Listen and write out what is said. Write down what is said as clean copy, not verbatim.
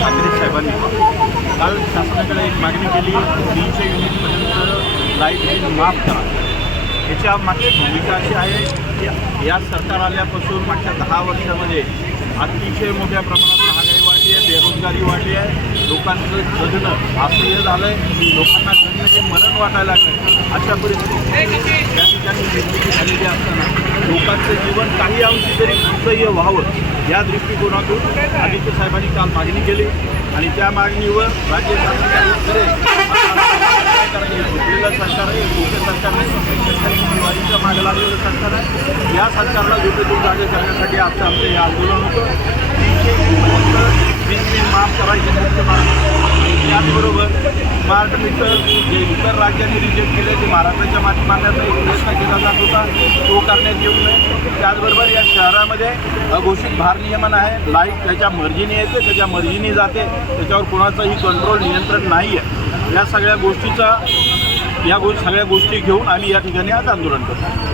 ठाकरे साहेबांनी काल शासनाकडे एक मागणी केली, 300 युनिटपर्यंत लाईट बिल माफ करा. याच्या मागची भूमिका अशी आहे की या सरकार आल्यापासून मागच्या 10 वर्षामध्ये अतिशय मोठ्या प्रमाणात महागाई वाढली आहे, बेरोजगारी वाढली आहे, लोकांचं जगणं असह्य झालं आहे, लोकांना जगणं हे मरण वाटायला लागलं आहे. अशा परिस्थितीत त्या ठिकाणी निर्मिती झालेली असताना लोकांचं जीवन काही अंशी तरी असह्य व्हावं या दृष्टिकोनातून आदित्य साहेबांनी काल मागणी केली आणि त्या मागणीवर राज्य शासन काही करेल. कारण हे झुकलेलं सरकार आहे, मोठं सरकार नाही, दिवाळीच्या मागे लागलेलं सरकार आहे. या सरकारला झोपेतून जागे करण्यासाठी आजचं आमचं हे आंदोलन होतं. 300 युनिटपर्यंत वीज बिल माफ करायची मुख्य मागणी. त्याचबरोबर स्मार्ट मीटर जे इतर राज्यांनी रिजेक्ट केले ते महाराष्ट्राच्या माध्यमातून एक प्रयत्न केला जात होता, तो करण्यात येऊ नये. त्याचबरोबर या शहरामध्ये अघोषित भारनियमन आहे, लाईट त्याच्या मर्जीने येते, त्याच्या मर्जीने जाते, त्याच्यावर कोणाचंही कंट्रोल नियंत्रण नाही आहे. या सगळ्या गोष्टी घेऊन आम्ही या ठिकाणी आज आंदोलन करतो.